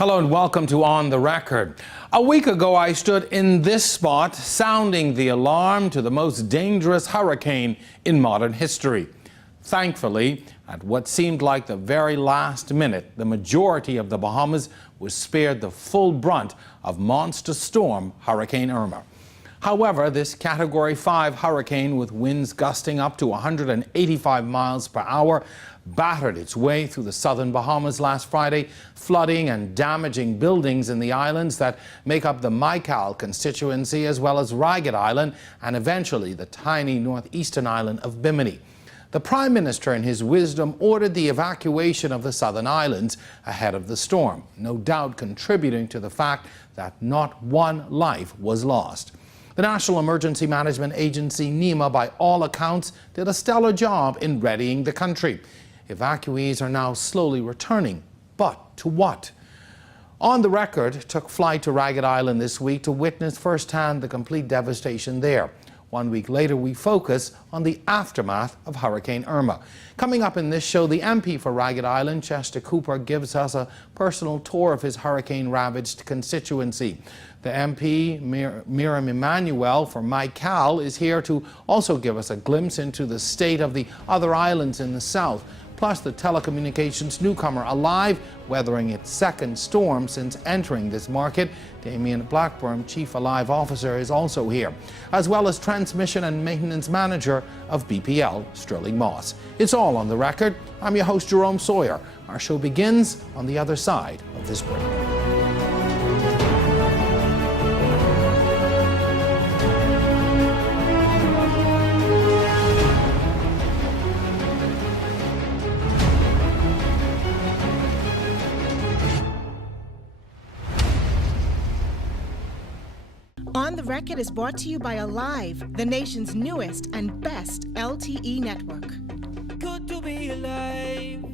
Hello and welcome to On the Record. A week ago, I stood in this spot sounding the alarm to the most dangerous hurricane in modern history. Thankfully, at what seemed like the very last minute, the majority of the Bahamas was spared the full brunt of monster storm Hurricane Irma. However, this Category 5 hurricane with winds gusting up to 185 miles per hour battered its way through the southern Bahamas last Friday, flooding and damaging buildings in the islands that make up the Maikal constituency, as well as Ragged Island and eventually the tiny northeastern island of Bimini. The Prime Minister, in his wisdom, ordered the evacuation of the southern islands ahead of the storm, no doubt contributing to the fact that not one life was lost. The National Emergency Management Agency, NEMA, by all accounts, did a stellar job in readying the country. Evacuees are now slowly returning, but to what? On the Record took flight to Ragged Island this week to witness firsthand the complete devastation there. 1 week later, we focus on the aftermath of Hurricane Irma. Coming up in this show, the MP for Ragged Island, Chester Cooper, gives us a personal tour of his hurricane-ravaged constituency. The MP, Miriam Emanuel for Maikal, is here to also give us a glimpse into the state of the other islands in the south. Plus, the telecommunications newcomer, alive, weathering its second storm since entering this market. Damien Blackburn, Chief Alive Officer, is also here, as well as Transmission and Maintenance Manager of BPL, Sterling Moss. It's all on the record. I'm your host, Jerome Sawyer. Our show begins on the other side of this break. On the Record is brought to you by Alive, the nation's newest and best LTE network. Good to be alive.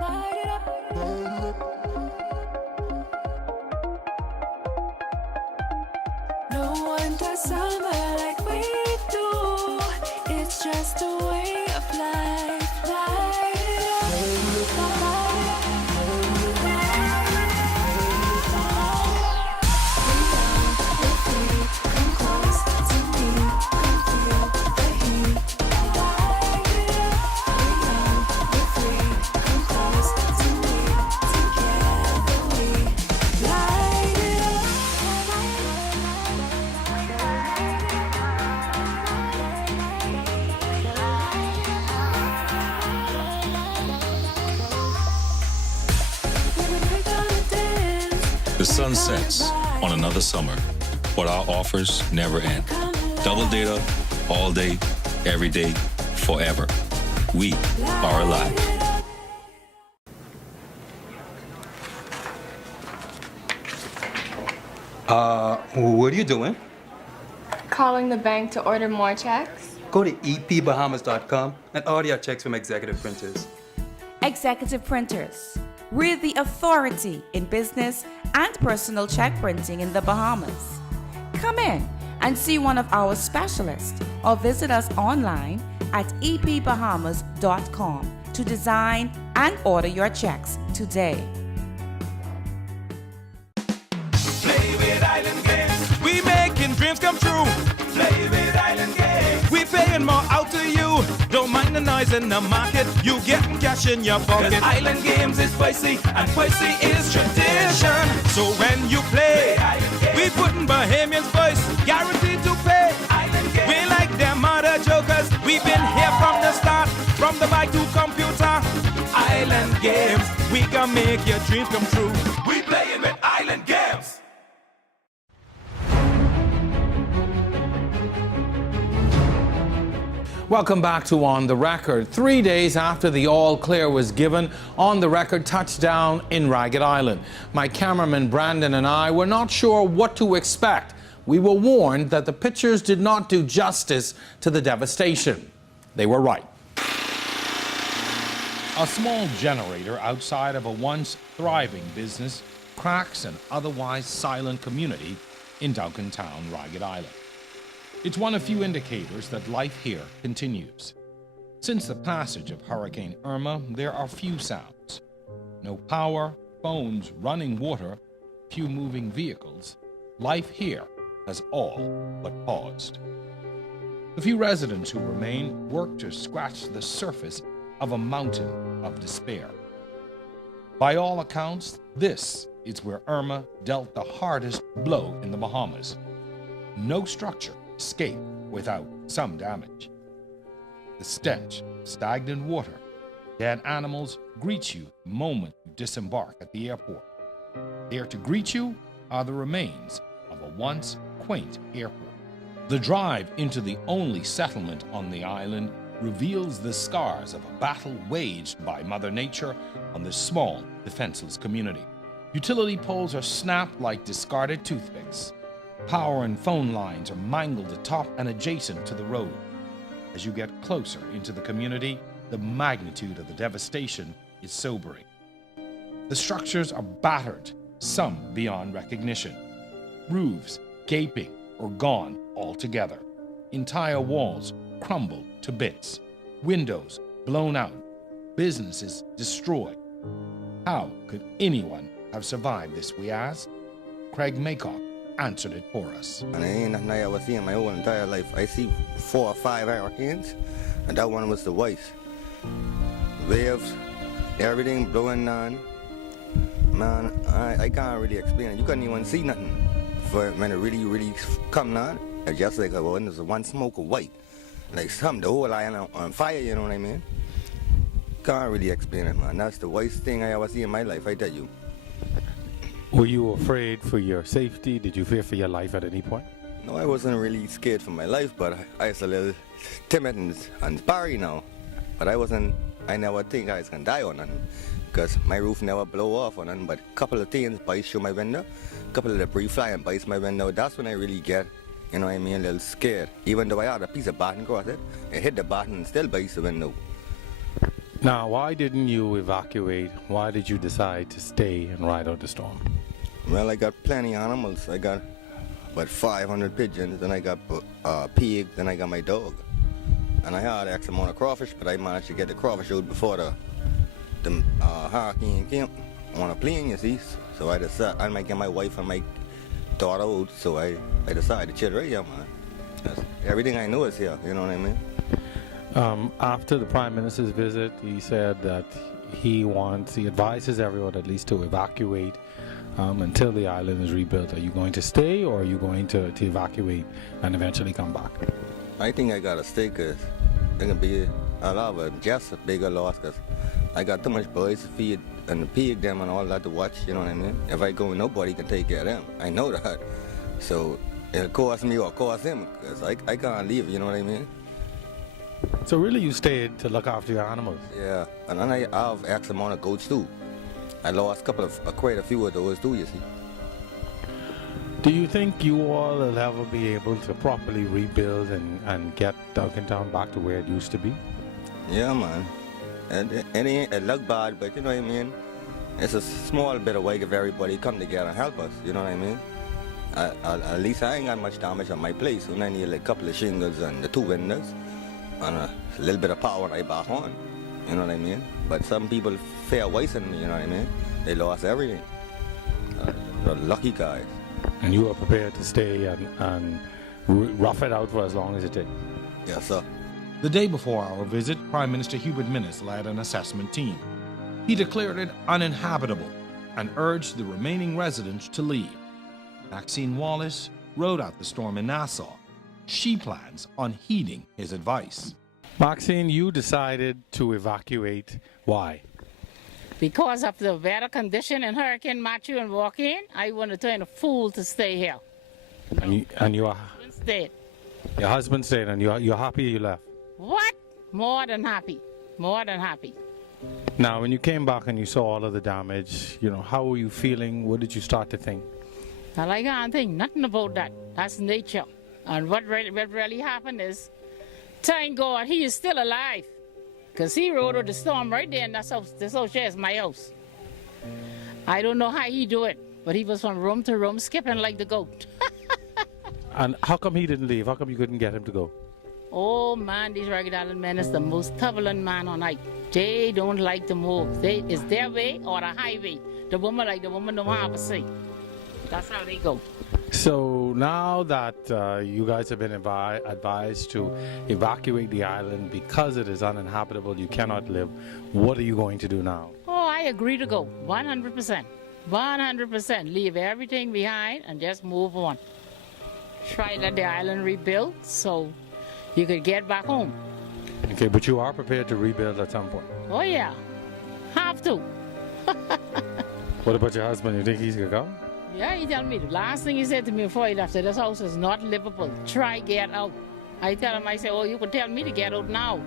Light it up. No one does summer like we do. It's just a way of life. Light it up. The sun sets on another summer, but our offers never end. Double data, all day, every day, forever. We are Alive. What are you doing? Calling the bank to order more checks? Go to epbahamas.com and order your checks from Executive Printers. Executive Printers. We're the authority in business and personal check printing in the Bahamas. Come in and see one of our specialists or visit us online at epbahamas.com to design and order your checks today. Play with Island Games. We making dreams come true. Play with Island Games. We paying more out to you. Don't mind the noise in the market. You getting cash in your pocket. 'Cause Island Games is spicy and spicy is tradition. So when you play, we putting Bahamians first. Guaranteed to pay. Island Games. We like them other jokers. We've been here from the start. From the bike to computer. Island Games. We can make your dreams come true. We playing with Island Games. Welcome back to On the Record. 3 days after the all clear was given, On the Record touched down in Ragged Island. My cameraman Brandon and I were not sure what to expect. We were warned that the pictures did not do justice to the devastation. They were right. A small generator outside of a once thriving business cracks an otherwise silent community in Duncan Town, Ragged Island. It's one of few indicators that life here continues. Since the passage of Hurricane Irma, there are few sounds. No power, phones, running water, few moving vehicles, life here has all but paused. The few residents who remain work to scratch the surface of a mountain of despair. By all accounts, this is where Irma dealt the hardest blow in the Bahamas. No structure escaped without some damage. The stench of stagnant water, dead animals greet you the moment you disembark at the airport. There to greet you are the remains of a once quaint airport. The drive into the only settlement on the island reveals the scars of a battle waged by Mother Nature on this small, defenseless community. Utility poles are snapped like discarded toothpicks. Power and phone lines are mangled atop and adjacent to the road. As you get closer into the community, the magnitude of the devastation is sobering. The structures are battered, some beyond recognition. Roofs gaping or gone altogether. Entire walls crumbled to bits. Windows blown out. Businesses destroyed. How could anyone have survived this, we asked? Craig Maycock answered it for us. And it ain't nothing I ever seen in my whole entire life. I see 4 or 5 hurricanes, and that one was the worst. Waves, everything blowing on. Man, I can't really explain it. You couldn't even see nothing when it really come on. It's just like there's one smoke of white. Like the whole island on fire, you know what I mean? Can't really explain it, man. That's the worst thing I ever see in my life, I tell you. Were you afraid for your safety? Did you fear for your life at any point? No, I wasn't really scared for my life, but I was a little timid and sparry now. But I never think I was gonna die or nothing, because my roof never blow off or nothing, but a couple of things bites through my window, a couple of debris flying bites my window. That's when I really get, you know what I mean, a little scared. Even though I had a piece of batten across it, it hit the batten and still bites the window. Now, why didn't you evacuate? Why did you decide to stay and ride out the storm? Well, I got plenty of animals. I got about 500 pigeons, and I got pigs, and I got my dog. And I had X amount of crawfish, but I managed to get the crawfish out before the hurricane came on a plane, you see. So I decided I might get my wife and my daughter out, so I decided to chill right here, man. Everything I know is here, you know what I mean? After the Prime Minister's visit, he said that he advises everyone at least to evacuate until the island is rebuilt. Are you going to stay, or are you going to evacuate and eventually come back? I think I gotta stay, because it's gonna be a lot of just a bigger loss, because I got too much birds to feed and the pig them and all that to watch, you know what I mean? If I go, nobody can take care of them. I know that. So it'll cost me or cost him, because I can't leave, you know what I mean? So really you stayed to look after your animals? Yeah, and then I have X amount of goats too. I lost quite a few of those too, you see. Do you think you all will ever be able to properly rebuild and get Duncantown back to where it used to be? Yeah, man. It look bad, but you know what I mean? It's a small bit of work if everybody come together and help us, you know what I mean? At least I ain't got much damage on my place, so I need like a couple of shingles and the 2 windows and a little bit of power I back on, you know what I mean? But some people fare worse than me, you know what I mean? They lost everything. They're lucky guys. And you are prepared to stay and rough it out for as long as it takes? Yes, sir. The day before our visit, Prime Minister Hubert Minnis led an assessment team. He declared it uninhabitable and urged the remaining residents to leave. Maxine Wallace rode out the storm in Nassau. She plans on heeding his advice. Maxine, you decided to evacuate. Why? Because of the weather condition in Hurricane Matthew and Joaquin, I want to turn a fool to stay here. And you are... Stayed. Your husband stayed, and you're happy you left? What? More than happy. More than happy. Now, when you came back and you saw all of the damage, how were you feeling? What did you start to think? Well, I can't think nothing about that. That's nature. And what really happened is, thank God he is still alive. Because he rode with the storm right there, and this house is my house. I don't know how he do it, but he was from room to room skipping like the goat. And how come he didn't leave? How come you couldn't get him to go? Oh man, these Ragged Island men is the most turbulent man on earth. They don't like to move. It's their way or the highway. The woman don't have a say. That's how they go. So now that you guys have been advised to evacuate the island because it is uninhabitable, you cannot live, what are you going to do now? Oh, I agree to go. 100%. 100%. Leave everything behind and just move on. Try let the island rebuild so you could get back home. Okay, but you are prepared to rebuild at some point? Oh yeah, have to. What about your husband? You think he's going to come? Yeah, he tell me, the last thing he said to me before he left, this house is not livable. Try get out. I tell him, I say, oh, you could tell me to get out now.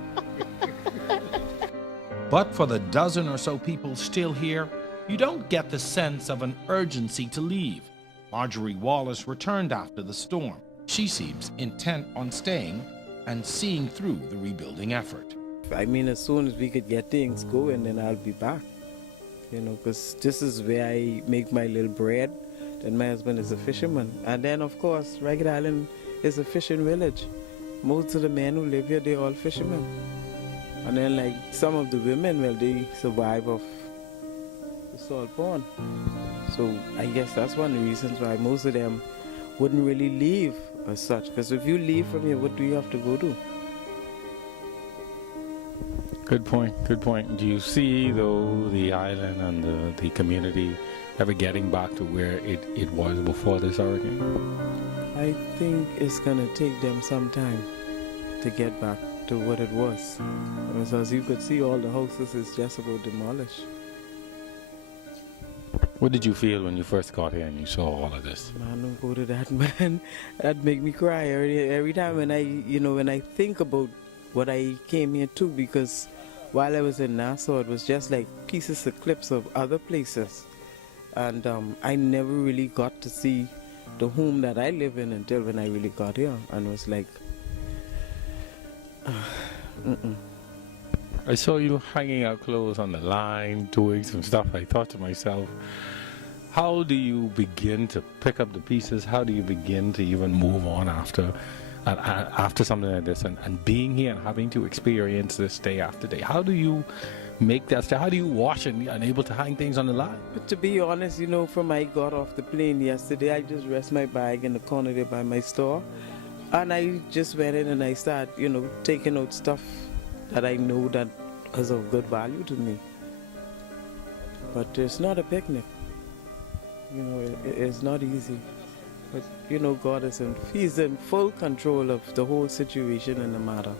But for the dozen or so people still here, you don't get the sense of an urgency to leave. Marjorie Wallace returned after the storm. She seems intent on staying and seeing through the rebuilding effort. I mean, as soon as we could get things going, then I'll be back. You know, because this is where I make my little bread. Then my husband is a fisherman. And then, of course, Ragged Island is a fishing village. Most of the men who live here, they're all fishermen. And then, like, some of the women, well, they survive off the salt pond. So I guess that's one of the reasons why most of them wouldn't really leave as such. Because if you leave from here, what do you have to go to? Good point, good point. Do you see, though, the island and the community ever getting back to where it was before this hurricane? I think it's going to take them some time to get back to what it was. Because as you could see, all the houses is just about demolished. What did you feel when you first got here and you saw all of this? Man, don't go to that, man. That make me cry every time when I think about what I came here to, because while I was in Nassau, it was just like pieces of clips of other places. And I never really got to see the home that I live in until when I really got here. And it was like, I saw you hanging out clothes on the line, doing some stuff. I thought to myself, how do you begin to pick up the pieces? How do you begin to even move on after something like this? And being here and having to experience this day after day, how do you make that step? How do you wash and able to hang things on the line? But to be honest, you know, from I got off the plane yesterday, I just rest my bag in the corner there by my store. And I just went in and I started, you know, taking out stuff that I know that is of good value to me. But it's not a picnic. You know, it's not easy. But, you know, God He's in full control of the whole situation and the matter.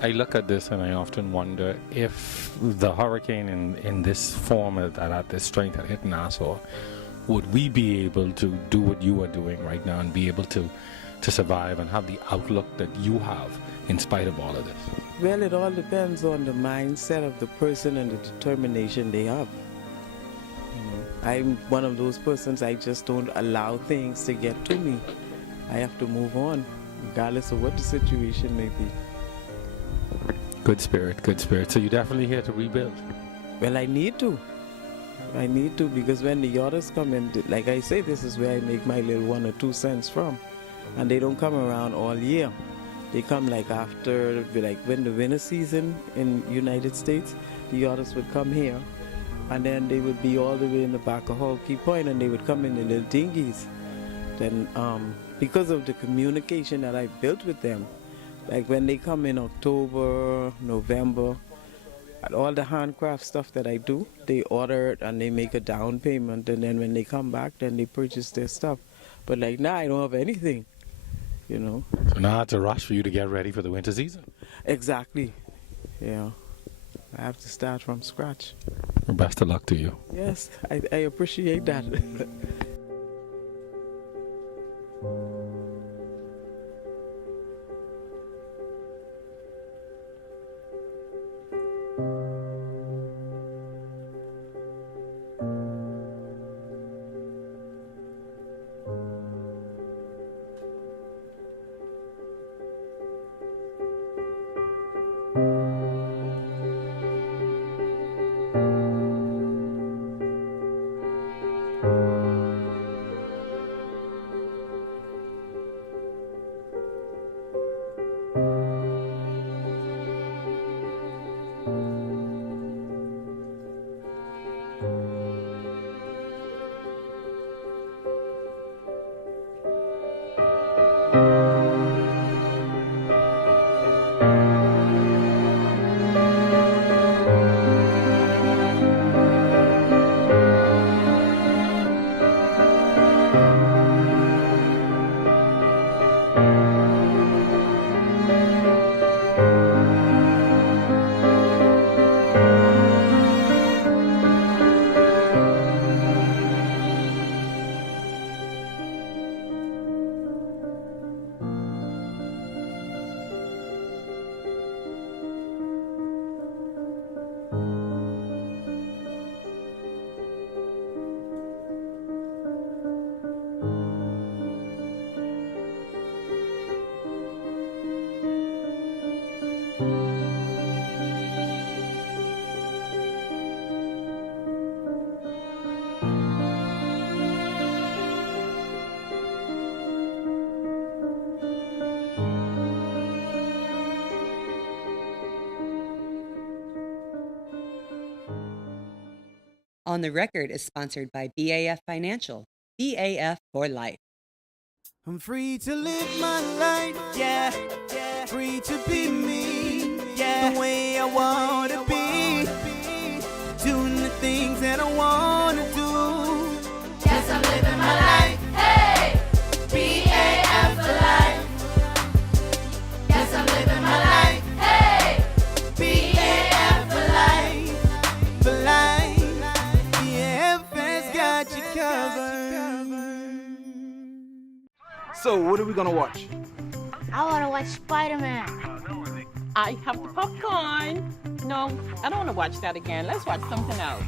I look at this and I often wonder if the hurricane in this form, at this strength that hit Nassau, would we be able to do what you are doing right now and be able to survive and have the outlook that you have in spite of all of this? Well, it all depends on the mindset of the person and the determination they have. You know, I'm one of those persons, I just don't allow things to get to me. I have to move on, regardless of what the situation may be. Good spirit, good spirit. So you're definitely here to rebuild? Well, I need to. I need to, because when the others come in, like I say, this is where I make my little 1 or 2 cents from. And they don't come around all year. They come like after, like when the winter season in United States, the others would come here. And then they would be all the way in the back of Hawkeye Point, and they would come in the little dinghies. Then because of the communication that I built with them, like when they come in October, November, and all the handcraft stuff that I do, they order it and they make a down payment, and then when they come back, then they purchase their stuff. But like now, I don't have anything, you know. So now it's a rush for you to get ready for the winter season? Exactly, yeah. I have to start from scratch. Well, best of luck to you. Yes, I appreciate that. On the Record is sponsored by BAF Financial. BAF for life. I'm free to live my life, yeah. Free to be me, yeah. The way I wanna be. Doing the things that I wanna do. Yes, I'm living my life, hey. BAF for life. Yes, I'm living my life, hey. BAF for life. For life, BAF has got you covered. So, what are we gonna watch? I want to watch Spider-Man. I have popcorn. No, I don't want to watch that again. Let's watch something else.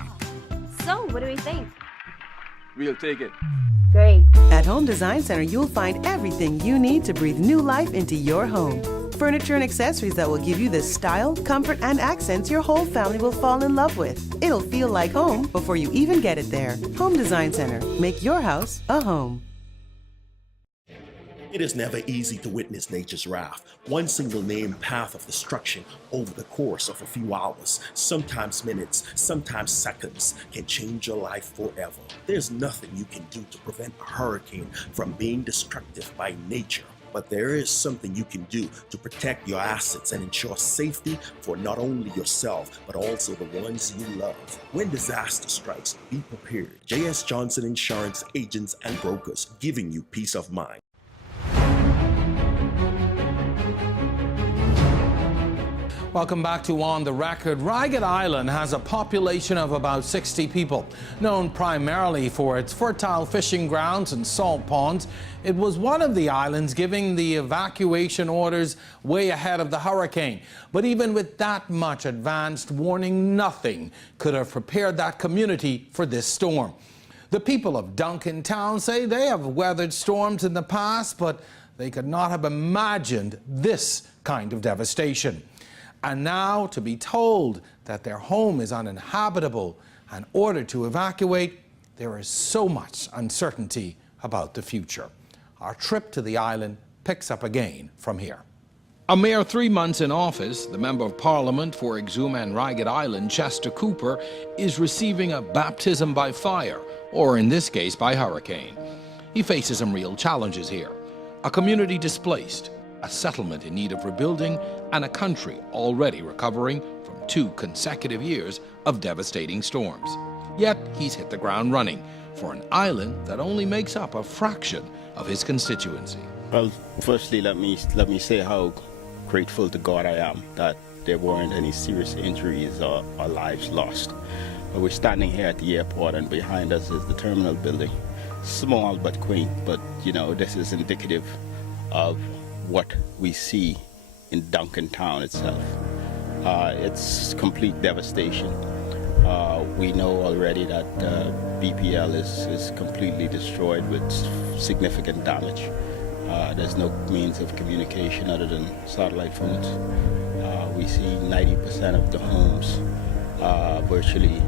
So, what do we think? We'll take it. Great. At Home Design Center, you'll find everything you need to breathe new life into your home. Furniture and accessories that will give you the style, comfort, and accents your whole family will fall in love with. It'll feel like home before you even get it there. Home Design Center. Make your house a home. It is never easy to witness nature's wrath. One single named path of destruction over the course of a few hours, sometimes minutes, sometimes seconds, can change your life forever. There's nothing you can do to prevent a hurricane from being destructive by nature. But there is something you can do to protect your assets and ensure safety for not only yourself, but also the ones you love. When disaster strikes, be prepared. J.S. Johnson Insurance Agents and Brokers, giving you peace of mind. Welcome back to On the Record. Ragged Island has a population of about 60 people. Known primarily for its fertile fishing grounds and salt ponds, it was one of the islands giving the evacuation orders way ahead of the hurricane. But even with that much advanced warning, nothing could have prepared that community for this storm. The people of Duncan Town say they have weathered storms in the past, but they could not have imagined this kind of devastation. And now to be told that their home is uninhabitable and ordered to evacuate, there is so much uncertainty about the future. Our trip to the island picks up again from here. A mere 3 months in office, the Member of Parliament for Exuma and Ragged Island, Chester Cooper, is receiving a baptism by fire, or in this case by hurricane. He faces some real challenges here. A community displaced, a settlement in need of rebuilding, and a country already recovering from 2 consecutive years of devastating storms. Yet he's hit the ground running for an island that only makes up a fraction of his constituency. Well, firstly, let me say how grateful to God I am that there weren't any serious injuries or lives lost. But we're standing here at the airport, and behind us is the terminal building. Small but quaint, but you know, this is indicative of what we see in Duncan Town itself. It's complete devastation. We know already that BPL is completely destroyed with significant damage. There's no means of communication other than satellite phones. We see 90% of the homes virtually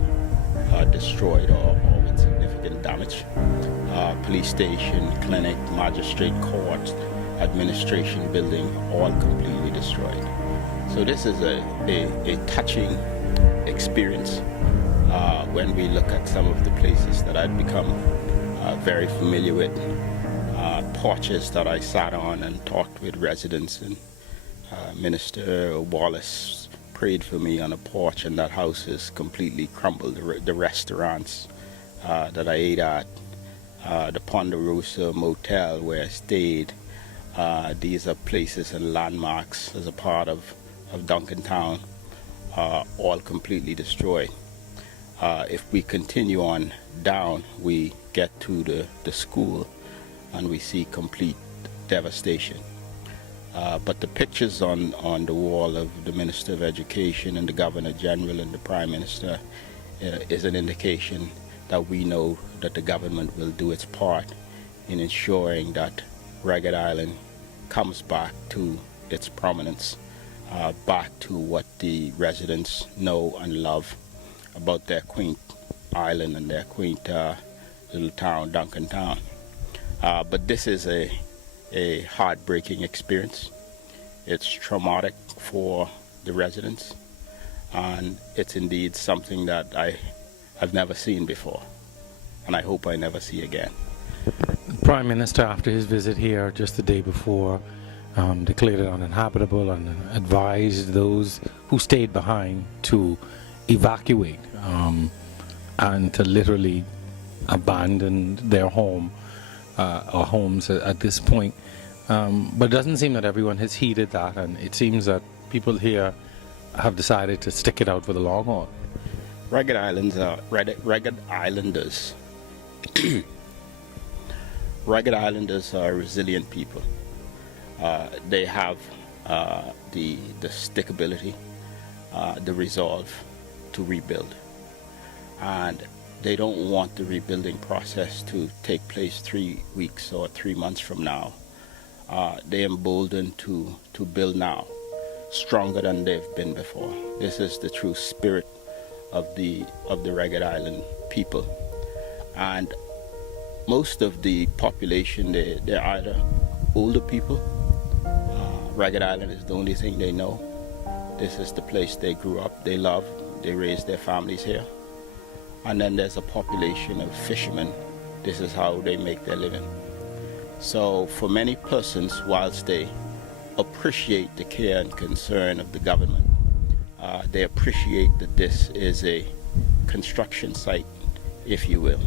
destroyed or with significant damage. Police station, clinic, magistrate court, administration building, all completely destroyed. So this is a touching experience when we look at some of the places that I'd become very familiar with, porches that I sat on and talked with residents, and Minister Wallace prayed for me on a porch, and that house is completely crumbled. The restaurants that I ate at, the Ponderosa Motel where I stayed, these are places and landmarks as a part of Duncan Town, all completely destroyed. If we continue on down, we get to the school and we see complete devastation. But the pictures on the wall of the Minister of Education and the Governor General and the Prime Minister is an indication that we know that the government will do its part in ensuring that Ragged Island comes back to its prominence, back to what the residents know and love about their quaint island and their quaint little town, Duncan Town. But this is a heartbreaking experience. It's traumatic for the residents, and it's indeed something that I I've never seen before, and I hope I never see again. Prime Minister, after his visit here just the day before, declared it uninhabitable and advised those who stayed behind to evacuate and to literally abandon their home or homes at this point. But it doesn't seem that everyone has heeded that, and it seems that people here have decided to stick it out for the long haul. Ragged Islanders. Ragged Islanders are resilient people. They have the stickability, the resolve to rebuild, and they don't want the rebuilding process to take place 3 weeks or 3 months from now. They're emboldened to build now, stronger than they've been before. This is the true spirit of the Ragged Island people, and most of the population, they're either older people. Ragged Island is the only thing they know. This is the place they grew up, they love, they raised their families here. And then there's a population of fishermen. This is how they make their living. So for many persons, whilst they appreciate the care and concern of the government, they appreciate that this is a construction site, if you will.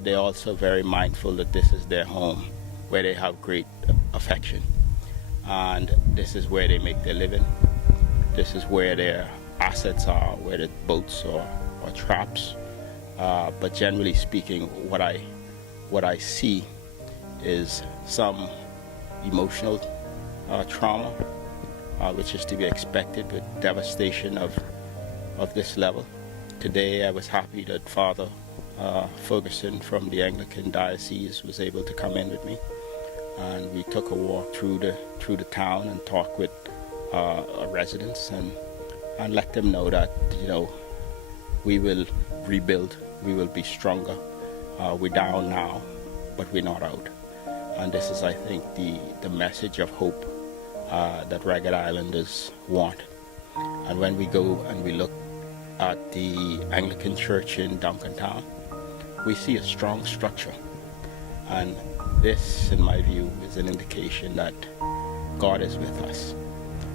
They're also very mindful that this is their home, where they have great affection. And this is where they make their living. This is where their assets are, where the boats or traps. But generally speaking, what I see is some emotional trauma, which is to be expected with devastation of this level. Today I was happy that Father Ferguson from the Anglican Diocese was able to come in with me, and we took a walk through the town and talked with residents and let them know that, you know, we will rebuild, we will be stronger. We're down now, but we're not out. And this is, I think, the message of hope that Ragged Islanders want. And when we go and we look at the Anglican Church in Duncantown, we see a strong structure. And this, in my view, is an indication that God is with us.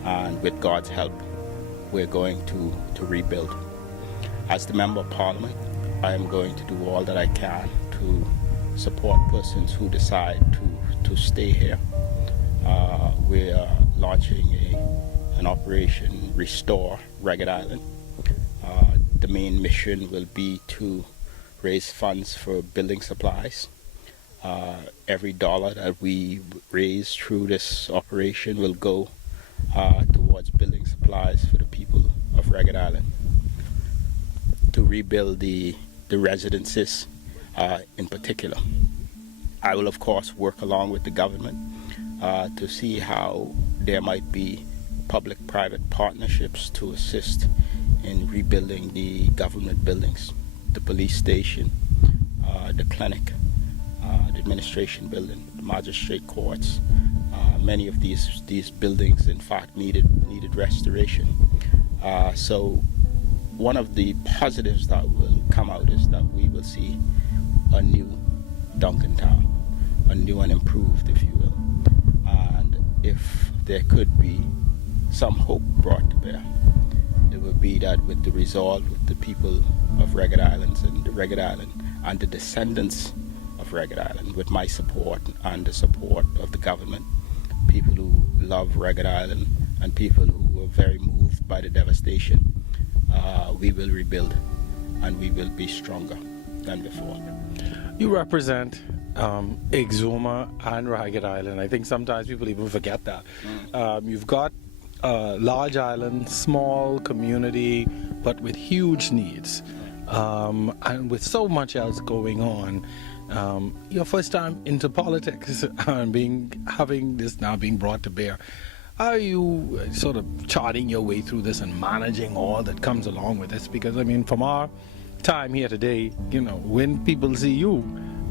And with God's help, we're going to rebuild. As the Member of Parliament, I am going to do all that I can to support persons who decide to stay here. We are launching an operation, Restore Ragged Island. The main mission will be to raise funds for building supplies. Every dollar that we raise through this operation will go towards building supplies for the people of Ragged Island, to rebuild the residences in particular. I will, of course, work along with the government to see how there might be public-private partnerships to assist in rebuilding the government buildings, the police station, the clinic, the administration building, the magistrate courts. Many of these buildings, in fact, needed restoration. So one of the positives that will come out is that we will see a new Duncantown, a new and improved, if you will. And if there could be some hope brought to bear, it would be that with the resolve of the people of Ragged Islands and the Ragged Island and the descendants of Ragged Island, with my support and the support of the government, people who love Ragged Island and people who are very moved by the devastation, we will rebuild and we will be stronger than before. You represent Exuma and Ragged Island. I think sometimes people even forget that. You've got a large island, small community, but with huge needs. And with so much else going on, your first time into politics and having this now being brought to bear, are you sort of charting your way through this and managing all that comes along with this? Because, I mean, from our time here today, you know, when people see you,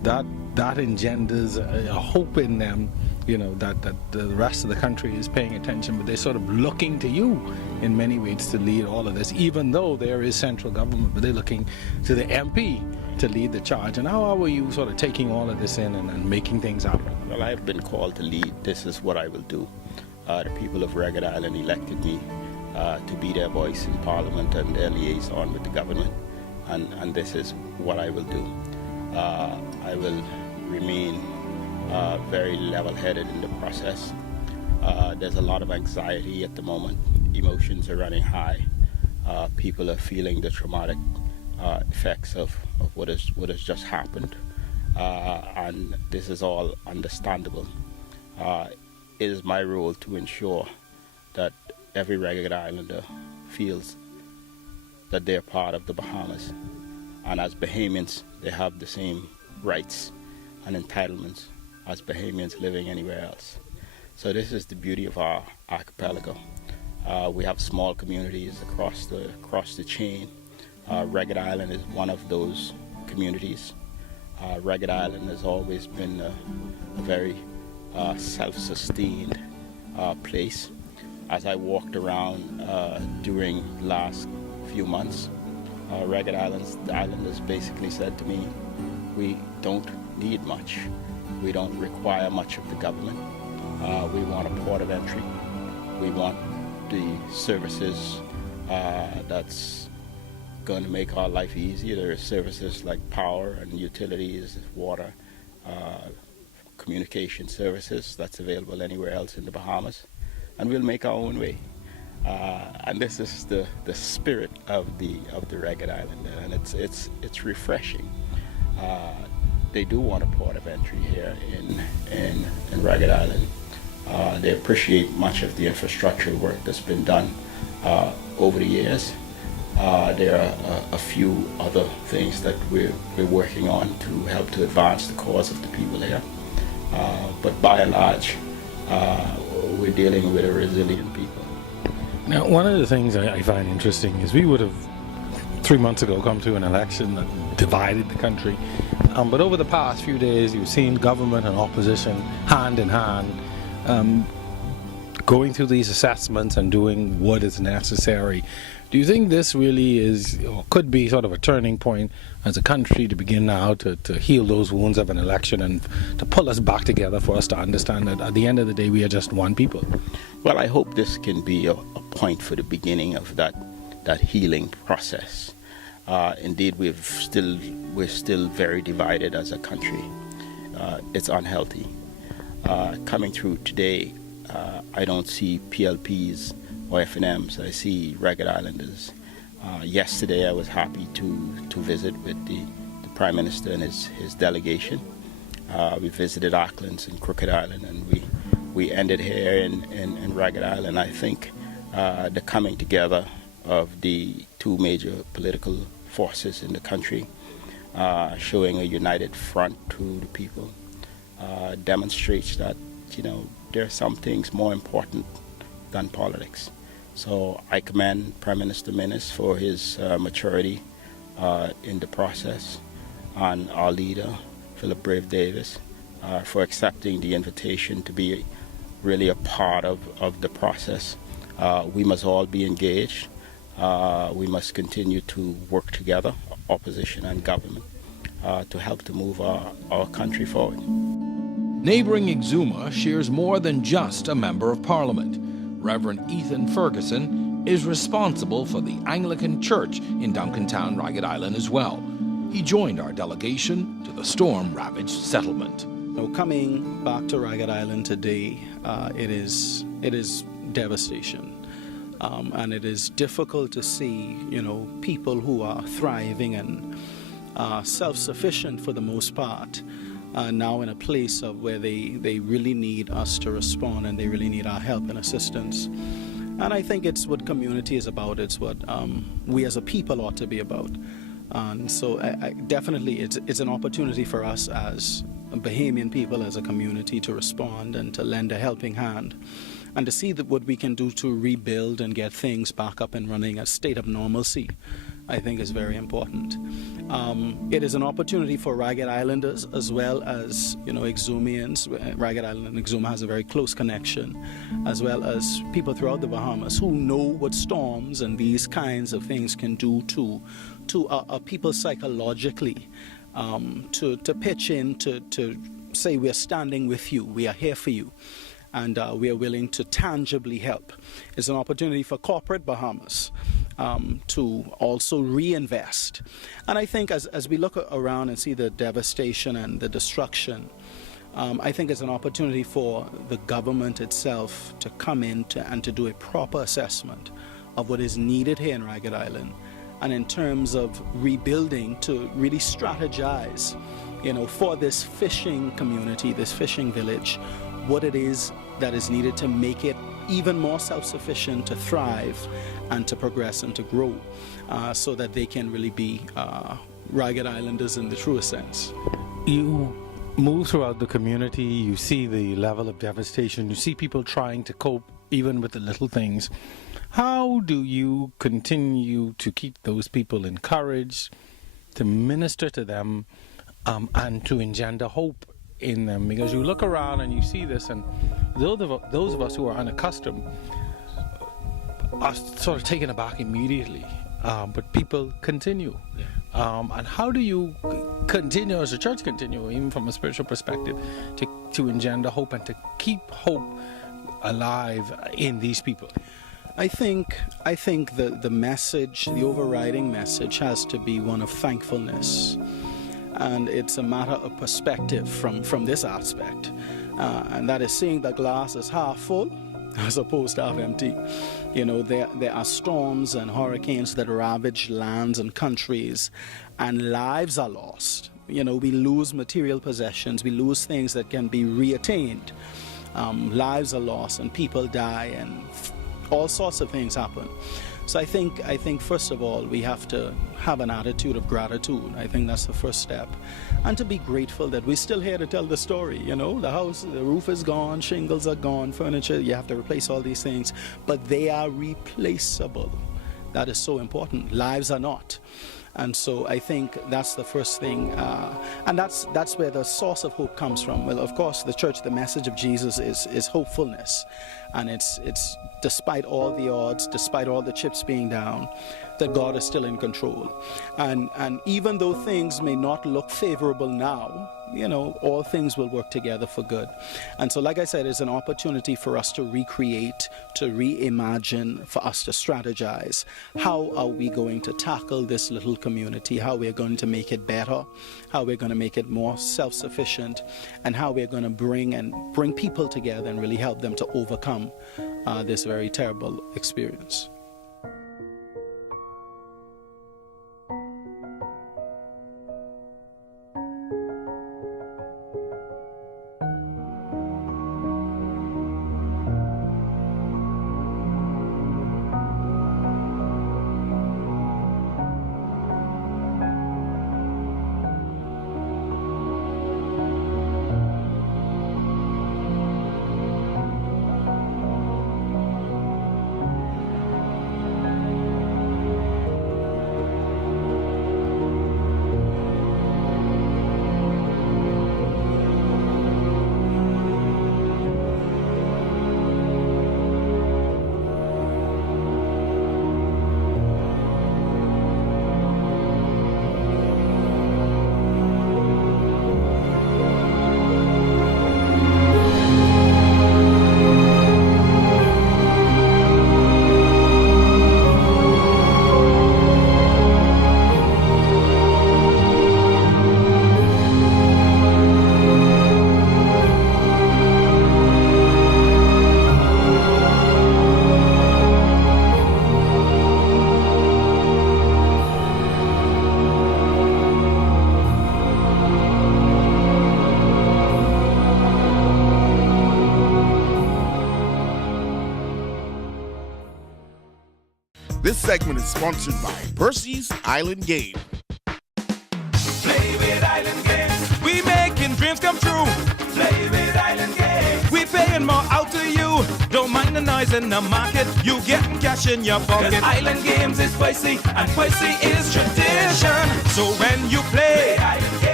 that engenders a hope in them that the rest of the country is paying attention, but they're sort of looking to you in many ways to lead all of this, even though there is central government, but they're looking to the MP to lead the charge. And how are you sort of taking all of this in and making things happen? Well, I've been called to lead. This is what I will do. The people of Ragged Island elected me to be their voice in Parliament and their liaison with the government, and this is what I will do. I will remain very level-headed in the process. There's a lot of anxiety at the moment. Emotions are running high. People are feeling the traumatic effects of what has just happened, and this is all understandable. It is my role to ensure that every Ragged Islander feels that they're part of the Bahamas, and as Bahamians they have the same rights and entitlements as Bahamians living anywhere else. So this is the beauty of our archipelago. We have small communities across the chain. Ragged Island is one of those communities. Ragged Island has always been a very self-sustained place. As I walked around during the last few months, Ragged Islanders basically said to me, we don't need much. We don't require much of the government. We want a port of entry. We want the services that's going to make our life easier. There are services like power and utilities, water, communication services that's available anywhere else in the Bahamas, and we'll make our own way. And this is the spirit of the Ragged Island, and it's refreshing. They do want a port of entry here in Ragged Island. They appreciate much of the infrastructural work that's been done over the years. There are a few other things that we're working on to help to advance the cause of the people here. But by and large, we're dealing with a resilient people. Now, one of the things I find interesting is we would have 3 months ago come to an election that divided the country. But over the past few days, you've seen government and opposition hand in hand going through these assessments and doing what is necessary. Do you think this really is, or could be, sort of a turning point as a country to begin now to heal those wounds of an election and to pull us back together for us to understand that at the end of the day we are just one people? Well, I hope this can be a point for the beginning of that healing process. Indeed, we're still very divided as a country. It's unhealthy. Coming through today, I don't see PLPs or FNMs. I see Ragged Islanders. Yesterday, I was happy to visit with the Prime Minister and his delegation. We visited Auckland and Crooked Island, and we ended here in Ragged Island. I think the coming together of the two major political forces in the country, showing a united front to the people, demonstrates that there are some things more important than politics. So I commend Prime Minister Minnis for his maturity in the process, and our leader, Philip Brave Davis, for accepting the invitation to be really a part of the process. We must all be engaged. We must continue to work together, opposition and government, to help to move our country forward. Neighbouring Exuma shares more than just a Member of Parliament. Reverend Ethan Ferguson is responsible for the Anglican Church in Duncantown, Ragged Island as well. He joined our delegation to the storm-ravaged settlement. Now, coming back to Ragged Island today, it is devastation. And it is difficult to see, people who are thriving and self-sufficient for the most part, now in a place of where they really need us to respond, and they really need our help and assistance. And I think it's what community is about. It's what we as a people ought to be about. And so definitely it's an opportunity for us as Bahamian people, as a community, to respond and to lend a helping hand, and to see what we can do to rebuild and get things back up and running, a state of normalcy. I think is very important. It is an opportunity for Ragged Islanders as well as, Exumians. Ragged Island and Exuma has a very close connection, as well as people throughout the Bahamas who know what storms and these kinds of things can do to a people psychologically, to pitch in, to say we're standing with you, we are here for you, and we are willing to tangibly help. It's an opportunity for corporate Bahamas to also reinvest. And I think as we look around and see the devastation and the destruction, I think it's an opportunity for the government itself to come in and to do a proper assessment of what is needed here in Ragged Island, and in terms of rebuilding, to really strategize, for this fishing community, this fishing village, what it is that is needed to make it even more self-sufficient, to thrive and to progress and to grow, so that they can really be Ragged Islanders in the truest sense. You move throughout the community, you see the level of devastation, you see people trying to cope even with the little things. How do you continue to keep those people encouraged, to minister to them, and to engender hope in them? Because you look around and you see this, and those of us who are unaccustomed are sort of taken aback immediately, but people continue. And how do you continue, as the church continue, even from a spiritual perspective, to engender hope and to keep hope alive in these people? I think the message, the overriding message, has to be one of thankfulness. And it's a matter of perspective from this aspect. And that is seeing the glass as half full as opposed to half empty. There are storms and hurricanes that ravage lands and countries, and lives are lost. We lose material possessions, we lose things that can be reattained. Lives are lost and people die, and all sorts of things happen. So I think first of all, we have to have an attitude of gratitude. I think that's the first step. And to be grateful that we're still here to tell the story. The house, the roof is gone, shingles are gone, furniture, you have to replace all these things, but they are replaceable. That is so important. Lives are not. And so I think that's the first thing, and that's where the source of hope comes from. Well, of course, the church, the message of Jesus is hopefulness, and it's despite all the odds, despite all the chips being down, that God is still in control. And even though things may not look favorable now, all things will work together for good. And so, like I said, it's an opportunity for us to recreate, to reimagine, for us to strategize. How are we going to tackle this little community? How we're going to make it better? How we're going to make it more self-sufficient? And how we're going to bring people together and really help them to overcome this very terrible experience. This segment is sponsored by Percy's Island Game. Play with Island Games. We making dreams come true. Play with Island Games. We paying more out to you. Don't mind the noise in the market, you getting cash in your pocket. 'Cause island games is spicy, and spicy is tradition. So when you play,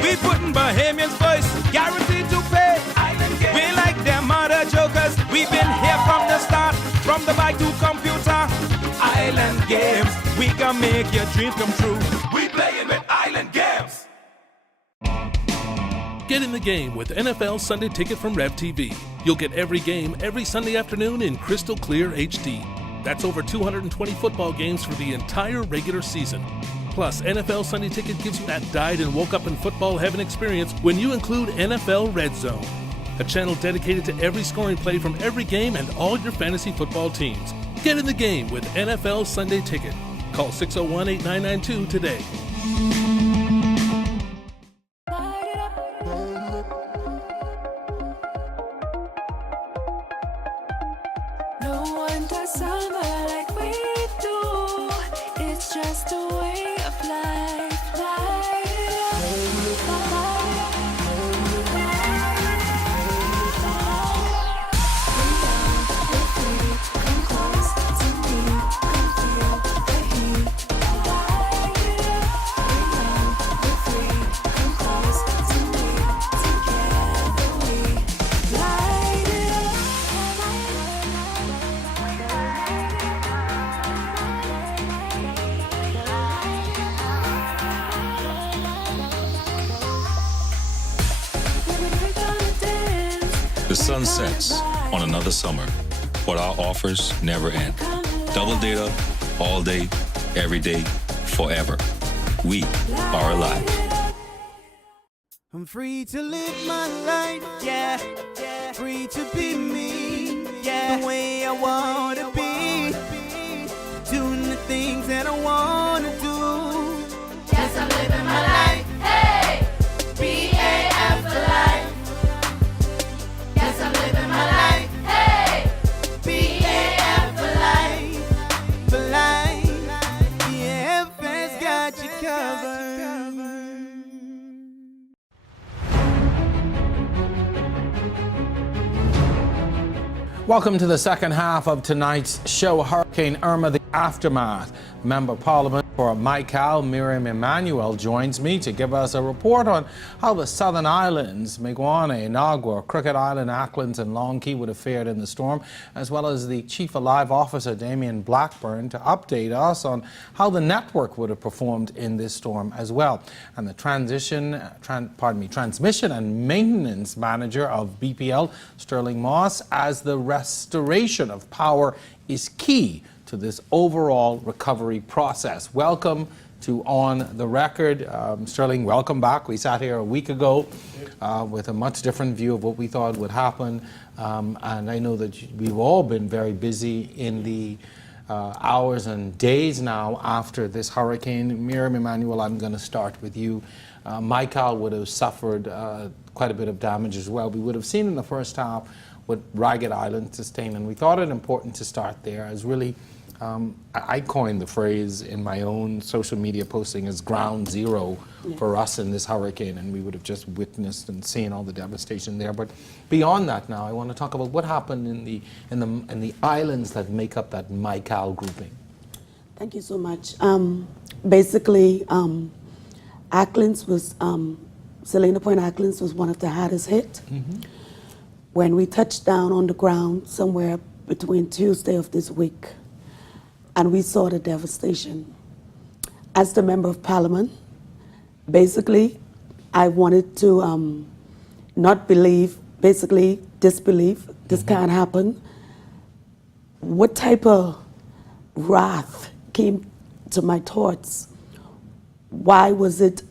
we putting Bahamians first, guaranteed to pay. We like them other jokers, we've been here from the start, from the bike to computer. Island games, we can make your dreams come true. We playing with island games. Get in the game with NFL Sunday Ticket from Rev TV. You'll get every game every Sunday afternoon in crystal clear HD. That's over 220 football games for the entire regular season. Plus, NFL Sunday Ticket gives you that died and woke up in football heaven experience when you include NFL Red Zone, a channel dedicated to every scoring play from every game and all your fantasy football teams. Get in the game with NFL Sunday Ticket. Call 601-8992 today. No one does summer like we do. It's just a way of life. Light it up. We're free. Come close to me. Come feel the heat. Light it up. We're free. Come close to me. Together we light it up. The sun sets on another summer, but our offers never end. Double data, all day, every day, forever. We are alive. I'm free to live my life, yeah. Free to be me, yeah. The way I wanna be. Doing the things that I wanna do. Yes, I'm living my life. Hey, BAF for life. Yes, I'm living my life. Hey, BAF for life. For life, BAF has got you covered. Welcome to the second half of tonight's show, Hurricane Irma, the aftermath. Member of Parliament for Michael, Miriam Emanuel, joins me to give us a report on how the Southern Islands, Miguane, Nagua, Crooked Island, Acklands and Long Key would have fared in the storm, as well as the Chief Alive Officer, Damien Blackburn, to update us on how the network would have performed in this storm as well. And the transmission and maintenance manager of BPL, Sterling Moss, as the restoration of power is key to this overall recovery process. Welcome to On the Record. Sterling, welcome back. We sat here a week ago with a much different view of what we thought would happen. And I know that we've all been very busy in the hours and days now after this hurricane. Miriam Emanuel, I'm going to start with you. Michael would have suffered quite a bit of damage as well. We would have seen in the first half what Ragged Island sustained, and we thought it important to start there as really I coined the phrase in my own social media posting as ground zero for us in this hurricane, and we would have just witnessed and seen all the devastation there. But beyond that now, I want to talk about what happened in the islands that make up that Michael grouping. Thank you so much. Basically, Acklands was, Selena Point Acklands was one of the hardest hit. When we touched down on the ground somewhere between Tuesday of this week, and we saw the devastation. As the Member of Parliament, basically, I wanted to not believe, basically disbelieve, this can't happen. What type of wrath came to my thoughts? Why was it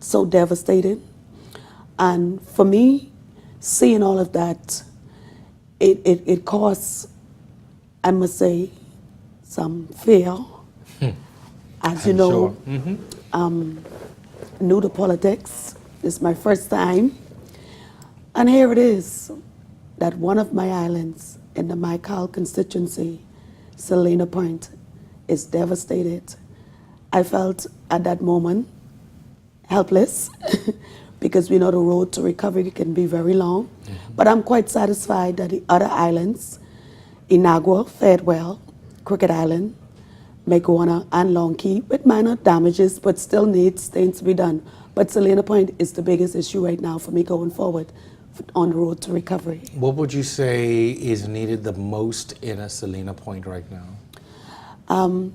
so devastating? And for me, seeing all of that, it caused, I must say, some fear. As you know, new to politics. It's my first time. And here it is, that one of my islands in the Michael constituency, Selena Point, is devastated. I felt at that moment helpless because we know the road to recovery can be very long. But I'm quite satisfied that the other islands Inagua fared well, Crooked Island, Meguana, and Long Key with minor damages, but still needs things to be done. But Selena Point is the biggest issue right now for me going forward on the road to recovery. What would you say is needed the most in a Selena Point right now?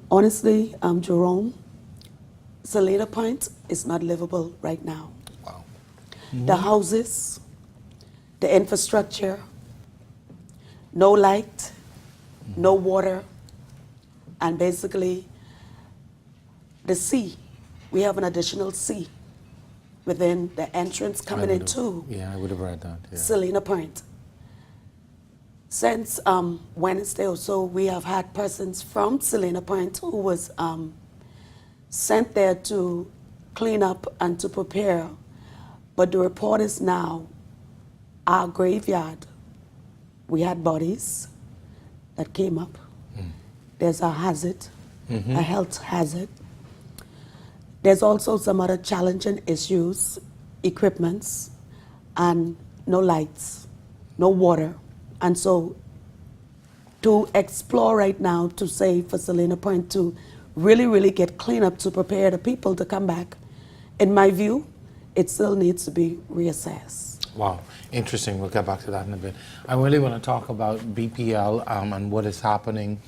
Honestly, Jerome, Selena Point is not livable right now. Wow. The houses, the infrastructure, no light, no water, and basically the sea. We have an additional sea within the entrance coming into Yeah, I would have read that. Yeah. Selena Point. Since Wednesday or so, we have had persons from Selena Point who was sent there to clean up and to prepare. But the report is now, our graveyard, we had bodies that came up. There's a hazard, a health hazard. There's also some other challenging issues, equipments, and no lights, no water. And so to explore right now, to say for Selena Point to really get clean up to prepare the people to come back, in my view, it still needs to be reassessed. Wow, interesting. We'll get back to that in a bit. I really want to talk about BPL and what is happening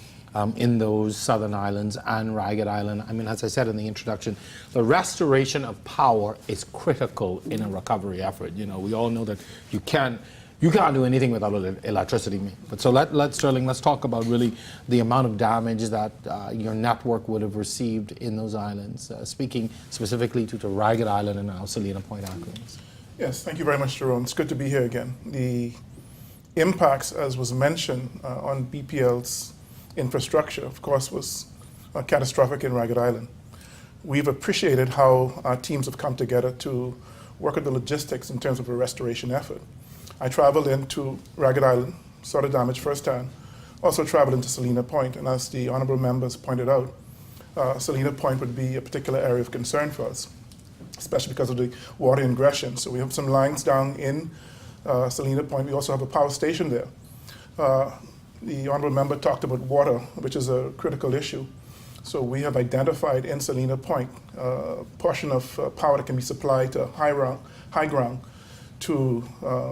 in those southern islands and Ragged Island. I mean, as I said in the introduction, the restoration of power is critical in a recovery effort. You know, we all know that you can't do anything without electricity. But so let's talk about really the amount of damage that your network would have received in those islands, speaking specifically to Ragged Island and now Selena Point Islands. Yes, thank you very much, Jerome. It's good to be here again. The impacts, as was mentioned, on BPL's infrastructure, of course, was catastrophic in Ragged Island. We've appreciated how our teams have come together to work at the logistics in terms of a restoration effort. I traveled into Ragged Island, saw the damage firsthand, also traveled into Selena Point, and as the honorable members pointed out, Selena Point would be a particular area of concern for us, especially because of the water ingression. So we have some lines down in Selena Point. We also have a power station there. The honorable member talked about water, which is a critical issue. So we have identified in Selena Point a portion of power that can be supplied to high ground to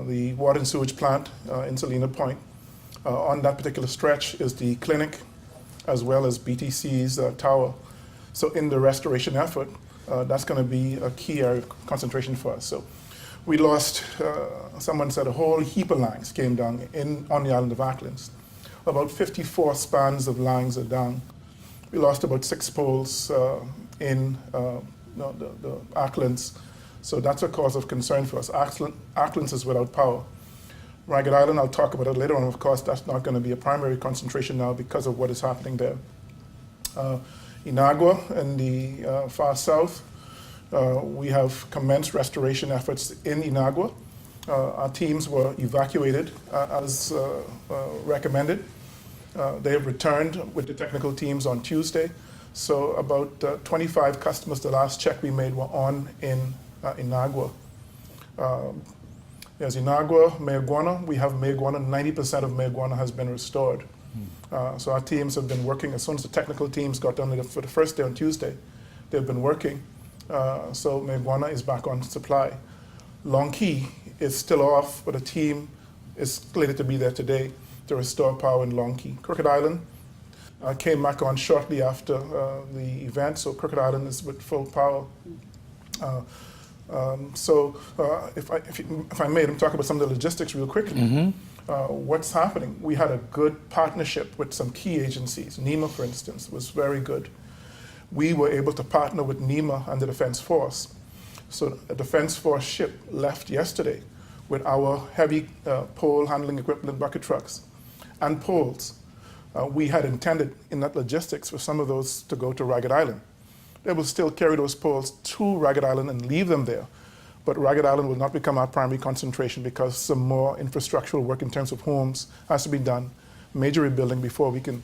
the water and sewage plant in Selena Point. On that particular stretch is the clinic as well as BTC's tower. So in the restoration effort, that's going to be a key area of concentration for us. So we lost, someone said a whole heap of lines came down on the island of Acklins. About 54 spans of lines are down. We lost about 6 poles in the Acklins. So that's a cause of concern for us. Acklins is without power. Ragged Island, I'll talk about it later on. Of course, that's not going to be a primary concentration now because of what is happening there. Inagua in the far south, we have commenced restoration efforts in Inagua. Our teams were evacuated as recommended. They have returned with the technical teams on Tuesday. So about 25 customers, the last check we made were on in Inagua. There's Inagua, Meguana. We have Meguana. 90% of Meguana has been restored. So our teams have been working as soon as the technical teams got done for the first day on Tuesday. They've been working. So Meguana is back on supply. Long Key is still off, but a team is slated to be there today to restore power in Long Key. Crooked Island came back on shortly after the event, so Crooked Island is with full power. If I may, let me talk about some of the logistics real quickly. What's happening? We had a good partnership with some key agencies. NEMA, for instance, was very good. We were able to partner with NEMA and the Defense Force. So a Defense Force ship left yesterday with our heavy pole handling equipment, bucket trucks, and poles. We had intended in that logistics for some of those to go to Ragged Island. They will still carry those poles to Ragged Island and leave them there. But Ragged Island will not become our primary concentration because some more infrastructural work in terms of homes has to be done major rebuilding before we can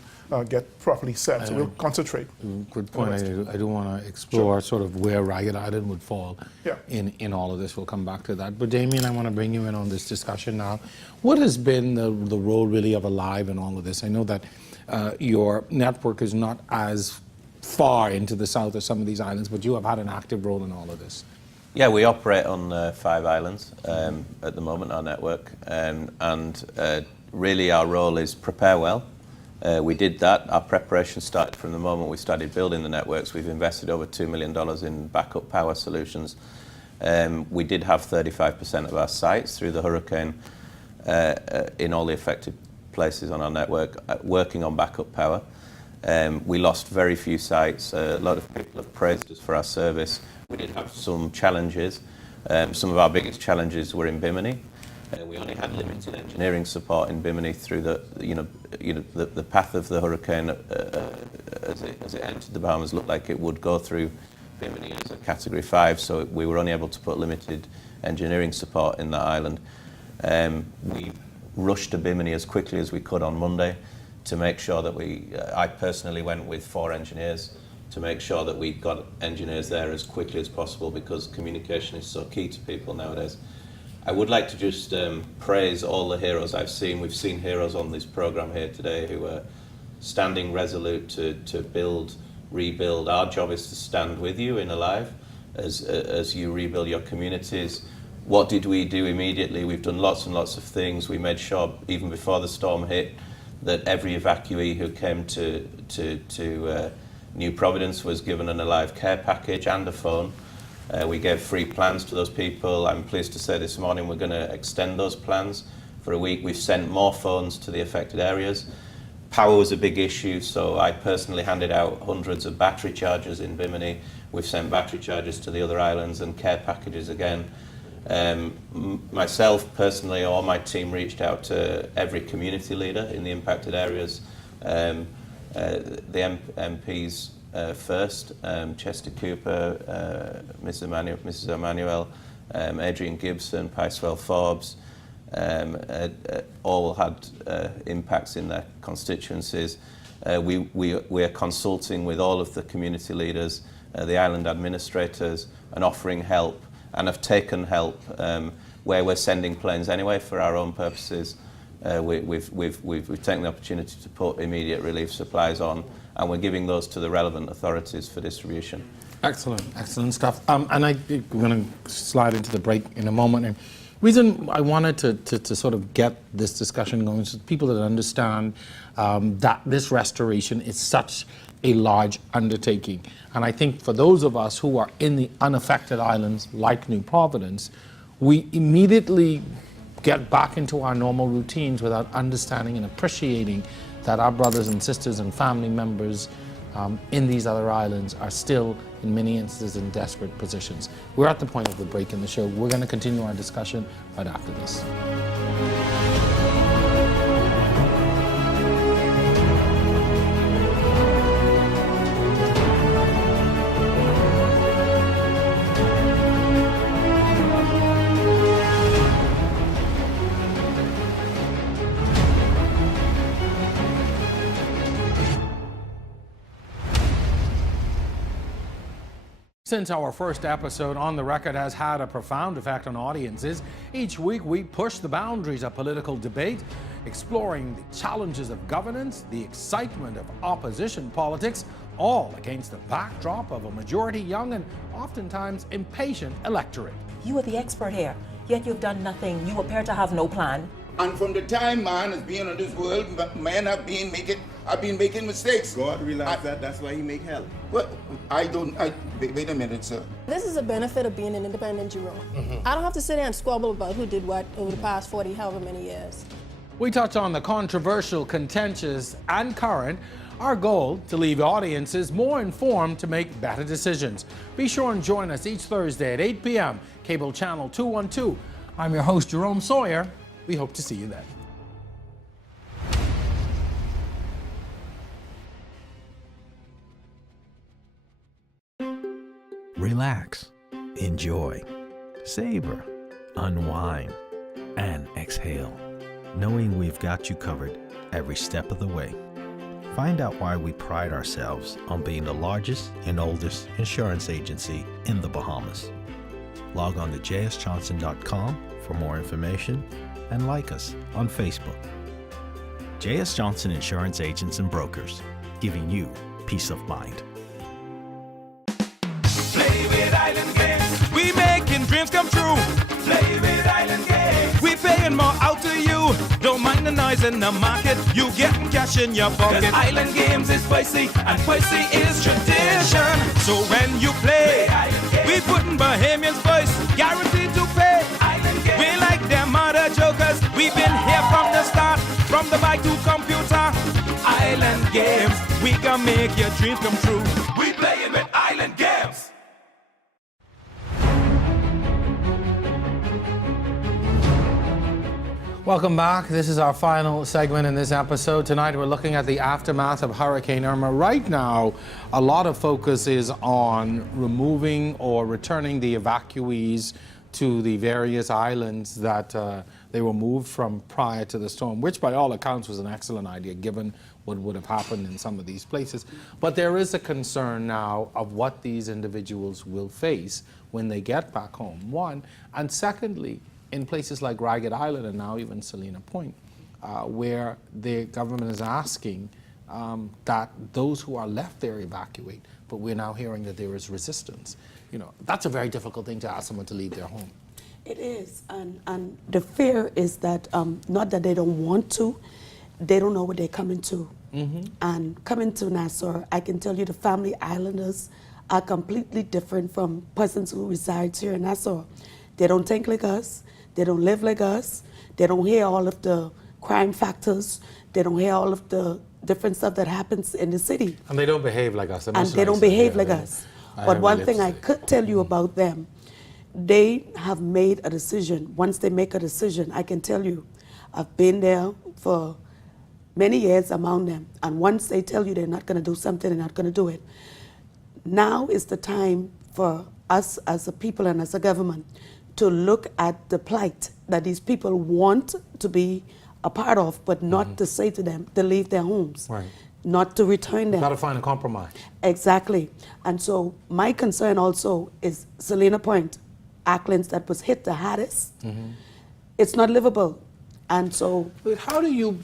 get properly set. So we'll concentrate. Good point. I do want to explore sort of where Ragged Island would fall in all of this. We'll come back to that. But Damien, I want to bring you in on this discussion now. What has been the role really of Alive in all of this? I know that your network is not as far into the south as some of these islands, but you have had an active role in all of this. Yeah, we operate on 5 islands at the moment, our network, and really our role is prepare well. We did that. Our preparation started from the moment we started building the networks. We've invested over $2 million in backup power solutions. We did have 35% of our sites through the hurricane in all the affected places on our network working on backup power. We lost very few sites. A lot of people have praised us for our service. We did have some challenges. Some of our biggest challenges were in Bimini. We only had limited engineering support in Bimini through the path of the hurricane as it entered the Bahamas looked like it would go through Bimini as a Category 5, so we were only able to put limited engineering support in that island. We rushed to Bimini as quickly as we could on Monday to make sure that I personally went with 4 engineers to make sure that we got engineers there as quickly as possible because communication is so key to people nowadays. I would like to just praise all the heroes I've seen. We've seen heroes on this program here today who are standing resolute to build, rebuild. Our job is to stand with you in Alive as you rebuild your communities. What did we do immediately? We've done lots and lots of things. We made sure, even before the storm hit, that every evacuee who came to New Providence was given an Alive care package and a phone. We gave free plans to those people. I'm pleased to say this morning we're going to extend those plans for a week. We've sent more phones to the affected areas. Power was a big issue, so I personally handed out hundreds of battery chargers in Bimini. We've sent battery chargers to the other islands and care packages again. Myself personally, or my team reached out to every community leader in the impacted areas. The MPs first, Chester Cooper, Mrs. Emmanuel, Adrian Gibson, Picewell Forbes, all had impacts in their constituencies. We are consulting with all of the community leaders, the island administrators, and offering help, and have taken help where we're sending planes anyway for our own purposes. We've taken the opportunity to put immediate relief supplies on, and we're giving those to the relevant authorities for distribution. Excellent, excellent stuff. And we're going to slide into the break in a moment. And reason I wanted to sort of get this discussion going is people that understand that this restoration is such a large undertaking. And I think for those of us who are in the unaffected islands like New Providence, we immediately get back into our normal routines without understanding and appreciating that our brothers and sisters and family members in these other islands are still, in many instances, in desperate positions. We're at the point of the break in the show. We're going to continue our discussion right after this. Since our first episode on the record has had a profound effect on audiences, each week we push the boundaries of political debate, exploring the challenges of governance, the excitement of opposition politics, all against the backdrop of a majority young and oftentimes impatient electorate. You are the expert here, yet you've done nothing. You appear to have no plan. And from the time man has been on this world, men have been making mistakes. God realized that's why he make hell. Well, wait a minute, sir. This is a benefit of being an independent juror. I don't have to sit there and squabble about who did what over the past 40, however many years. We touch on the controversial, contentious, and current. Our goal, to leave audiences more informed to make better decisions. Be sure and join us each Thursday at 8 p.m., cable channel 212. I'm your host, Jerome Sawyer. We hope to see you then. Relax, enjoy, savor, unwind, and exhale. knowing we've got you covered every step of the way. Find out why we pride ourselves on being the largest and oldest insurance agency in the Bahamas. Log on to jsjohnson.com for more information and like us on Facebook. J.S. Johnson Insurance Agents and Brokers, giving you peace of mind. Play with Island Games. We making dreams come true. Play with Island Games. We paying more out to you. Don't mind the noise in the market. You getting cash in your pocket. 'Cause Island Games is spicy and spicy is tradition. So when you play we putting Bahamians first. Guaranteed to pay. Island Games. We like them other jokers. We've been here from the start. From the bike to computer. Island Games. We can make your dreams come true. We playing with Island Games. Welcome back. This is our final segment in this episode. Tonight we're looking at the aftermath of Hurricane Irma. Right now, a lot of focus is on removing or returning the evacuees to the various islands that they were moved from prior to the storm, which by all accounts was an excellent idea given what would have happened in some of these places. But there is a concern now of what these individuals will face when they get back home, one. And secondly, in places like Ragged Island and now even Salina Point, where the government is asking that those who are left there evacuate, but we're now hearing that there is resistance. You know, that's a very difficult thing to ask someone to leave their home. It is, and the fear is that not that they don't want to, they don't know what they're coming to. And coming to Nassau, I can tell you the family islanders are completely different from persons who reside here in Nassau. They don't think like us. They don't live like us. They don't hear all of the crime factors. They don't hear all of the different stuff that happens in the city. And they don't behave like us. And they don't behave like us. But one thing I could tell you about them, they have made a decision. Once they make a decision, I can tell you, I've been there for many years among them. And once they tell you they're not going to do something, they're not going to do it. Now is the time for us as a people and as a government to look at the plight that these people want to be a part of, but not to say to them to leave their homes, not to return them. Got to find a compromise. Exactly. And so my concern also is Salina Point, Acklands, that was hit the hardest. It's not livable. And so... But how do you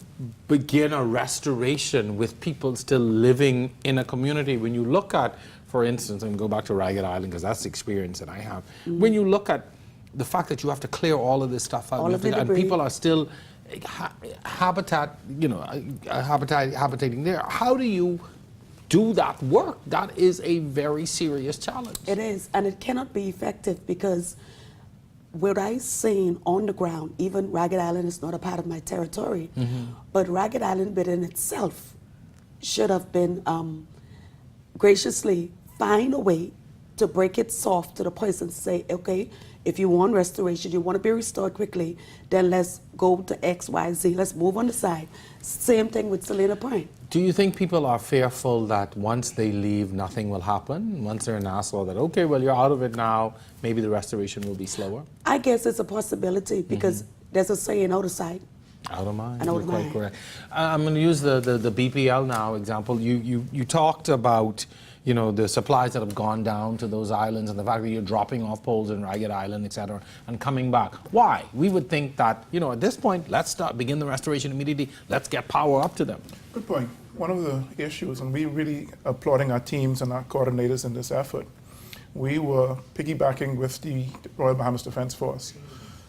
begin a restoration with people still living in a community when you look at, for instance, and go back to Ragged Island, because that's the experience that I have. When you look at the fact that you have to clear all of this stuff out, and people are still habitating there. How do you do that work? That is a very serious challenge. It is, and it cannot be effective because what I've seen on the ground, even Ragged Island is not a part of my territory, but Ragged Island within itself should have been graciously find a way to break it soft to the person to say, okay, if you want restoration, you want to be restored quickly, then let's go to X, Y, Z. Let's move on the side. Same thing with Salina Point. Do you think people are fearful that once they leave, nothing will happen? Once they're in Nassau, that, okay, well, you're out of it now, maybe the restoration will be slower? I guess it's a possibility because there's a saying, out of sight. Out of mind. And out of You're mind. quite correct. I'm going to use the BPL now example. You talked about, you know, the supplies that have gone down to those islands and the fact that you're dropping off poles in Ragged Island, etc., and coming back. Why? We would think that, you know, at this point, let's begin the restoration immediately. Let's get power up to them. Good point. One of the issues, and we really applauding our teams and our coordinators in this effort, we were piggybacking with the Royal Bahamas Defense Force.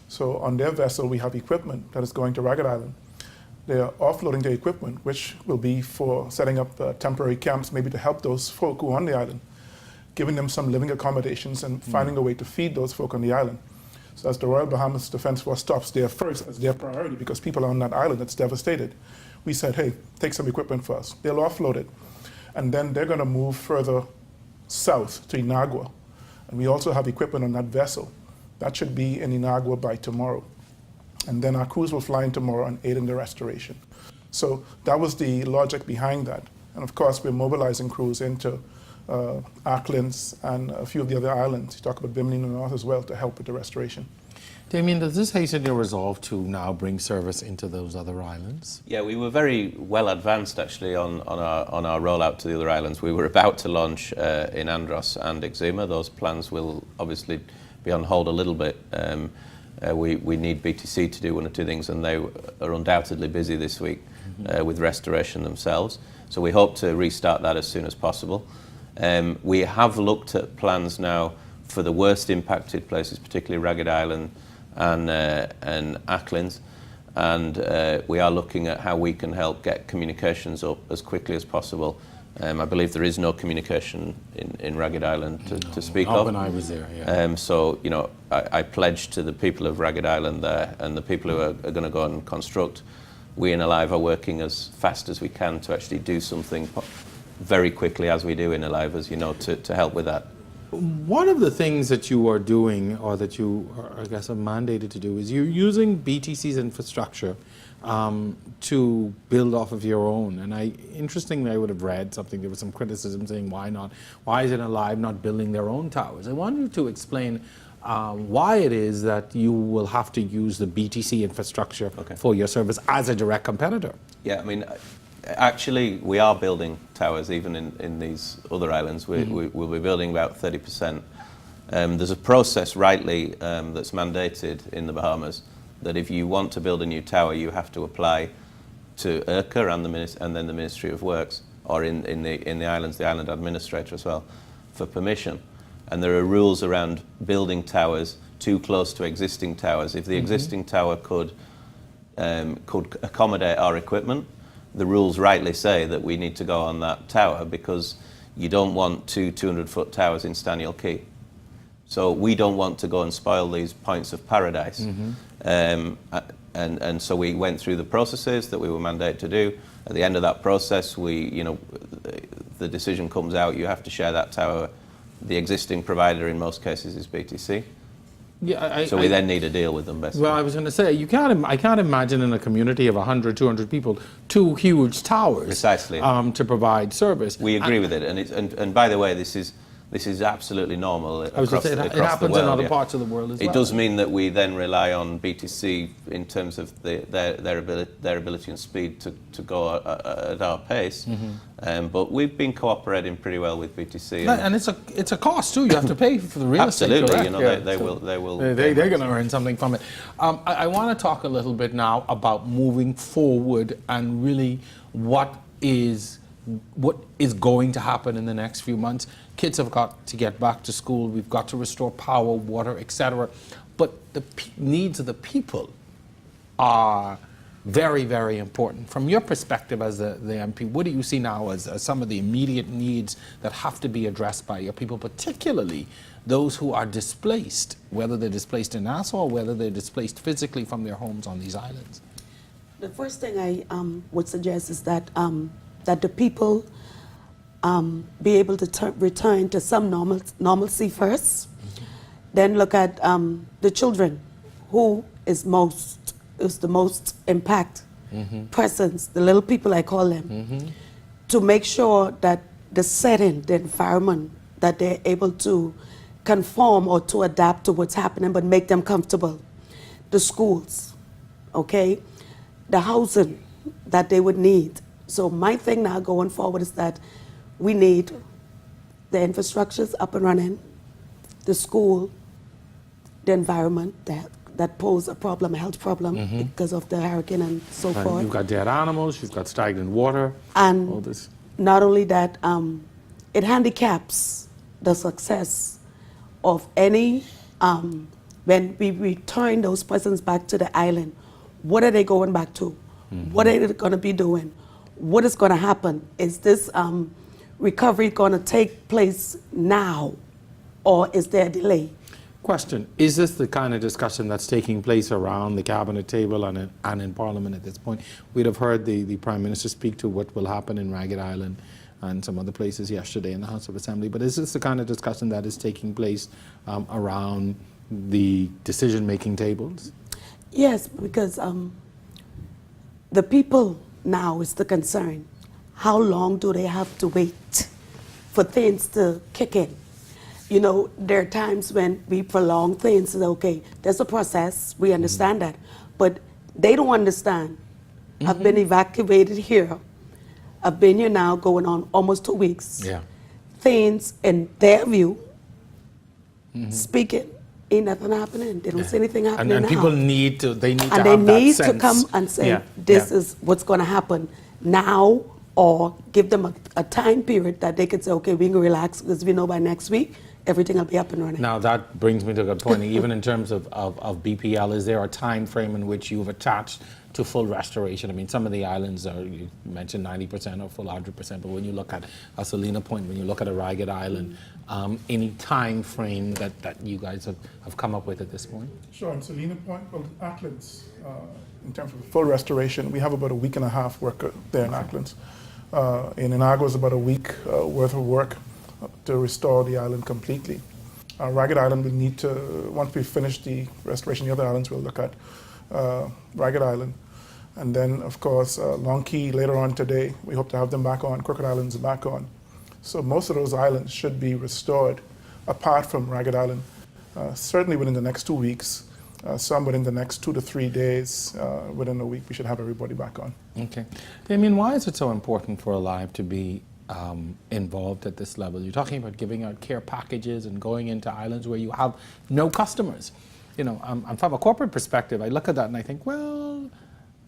So on their vessel, we have equipment that is going to Ragged Island. They are offloading the equipment, which will be for setting up temporary camps, maybe to help those folk who are on the island, giving them some living accommodations and finding a way to feed those folk on the island. So as the Royal Bahamas Defense Force stops there first as their priority, because people are on that island that's devastated, we said, hey, take some equipment for us. They'll offload it. And then they're going to move further south to Inagua. And we also have equipment on that vessel. That should be in Inagua by tomorrow. And then our crews will fly in tomorrow and aid in the restoration. So that was the logic behind that. And of course, we're mobilizing crews into Acklins, and a few of the other islands. You talk about Bimini in the north as well to help with the restoration. Damien, does this hasten your resolve to now bring service into those other islands? Yeah, we were very well advanced actually on our rollout to the other islands. We were about to launch in Andros and Exuma. Those plans will obviously be on hold a little bit. We need BTC to do one or two things, and they are undoubtedly busy this week with restoration themselves. So we hope to restart that as soon as possible. We have looked at plans now for the worst impacted places, particularly Ragged Island and Acklins, and we are looking at how we can help get communications up as quickly as possible. I believe there is no communication in Ragged Island to speak of. When I was there, yeah. So, you know, I pledge to the people of Ragged Island there and the people who are going to go and construct. We in Alive are working as fast as we can to actually do something very quickly, as we do in Alive, as you know, to help with that. One of the things that you are doing, or that you are, I guess, are mandated to do, is you're using BTC's infrastructure to build off of your own. And interestingly, I would have read something, there was some criticism saying, why is it Alive not building their own towers? I want you to explain why it is that you will have to use the BTC infrastructure for your service as a direct competitor. Yeah, I mean, actually, we are building towers even in these other islands. We'll be building about 30%. There's a process, rightly, that's mandated in the Bahamas that if you want to build a new tower, you have to apply to IRCA and then the Ministry of Works, or in the islands, the island administrator as well, for permission. And there are rules around building towers too close to existing towers. If the existing tower could accommodate our equipment, the rules rightly say that we need to go on that tower, because you don't want two 200-foot towers in Staniel Key. So we don't want to go and spoil these points of paradise. And so we went through the processes that we were mandated to do. At the end of that process, the decision comes out, you have to share that tower. The existing provider in most cases is BTC. Yeah, so we then need a deal with them, basically. Well, I was going to say, I can't imagine in a community of 100, 200 people, two huge towers precisely to provide service. We agree with it, and by the way, this is absolutely normal across the world. It happens in other parts of the world as well. It does mean that we then rely on BTC in terms of their ability and speed to go at our pace. But we've been cooperating pretty well with BTC. And it's a cost too. You have to pay for the real estate. Absolutely, Correct? they will. They're going to earn something from it. I want to talk a little bit now about moving forward and really what is going to happen in the next few months. Kids have got to get back to school. We've got to restore power, water, etc. But the needs of the people are very, very important. From your perspective as the MP, what do you see now as some of the immediate needs that have to be addressed by your people, particularly those who are displaced, whether they're displaced in Nassau or whether they're displaced physically from their homes on these islands? The first thing I would suggest is that the people be able to return to some normalcy first, then look at the children, who is the most impact persons, the little people I call them, to make sure that the setting, the environment, that they're able to conform or to adapt to what's happening, but make them comfortable. The schools, okay, the housing that they would need. So my thing now going forward is that we need the infrastructures up and running, the school, the environment that pose a problem, a health problem because of the hurricane and so forth. You've got dead animals, you've got stagnant water, and all this. Not only that, it handicaps the success of any, when we return those persons back to the island, what are they going back to? What are they going to be doing? What is going to happen? Is this recovery going to take place now, or is there a delay? Question, is this the kind of discussion that's taking place around the cabinet table and in Parliament at this point? We'd have heard the Prime Minister speak to what will happen in Ragged Island and some other places yesterday in the House of Assembly, but is this the kind of discussion that is taking place around the decision-making tables? Yes, because the people now is the concern. How long do they have to wait for things to kick in. You know, there are times when we prolong things. Okay, there's a process. We understand that, but they don't understand. I've been evacuated here. I've been here now going on almost 2 weeks. Yeah. Things in their view, speaking, ain't nothing happening. They don't see anything happening And now. people need to, they need to And have they that need sense. to come and say, Yeah, this yeah. is what's going to happen now, or give them a time period that they could say, okay, we can relax because we know by next week everything will be up and running. Now that brings me to a good point. Even in terms of BPL, is there a time frame in which you've attached to full restoration? I mean, some of the islands are, you mentioned 90% or full 100%, but when you look at a Salina Point, when you look at a Ragged Island, any time frame that you guys have come up with at this point? Sure, in Salina Point, well, Acklands, in terms of full restoration, we have about a week and a half work there in Acklands. In Inagua is about a week worth of work to restore the island completely. Ragged Island will need to, once we finish the restoration of the other islands, we'll look at Ragged Island. And then, of course, Long Key later on today, we hope to have them back on, Crooked Island's back on. So most of those islands should be restored, apart from Ragged Island, certainly within the next 2 weeks. Some within the next 2 to 3 days, within a week, we should have everybody back on. Okay. Damien, why is it so important for Alive to be involved at this level? You're talking about giving out care packages and going into islands where you have no customers. You know, from a corporate perspective, I look at that and I think, well,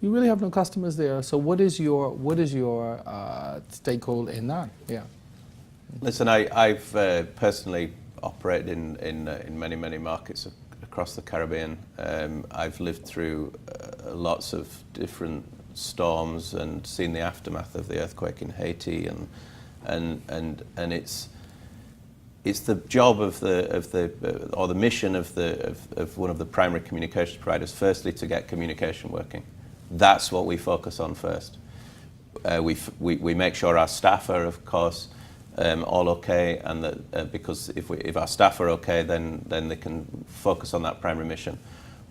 you really have no customers there. So what is your stakeholder in that? Yeah. Listen, I've personally operated in many markets across the Caribbean. I've lived through lots of different storms and seen the aftermath of the earthquake in Haiti, and it's the job of the mission of one of the primary communications providers, firstly to get communication working. That's what we focus on first. We make sure our staff are, of course, all okay, and that because if our staff are okay, then they can focus on that primary mission.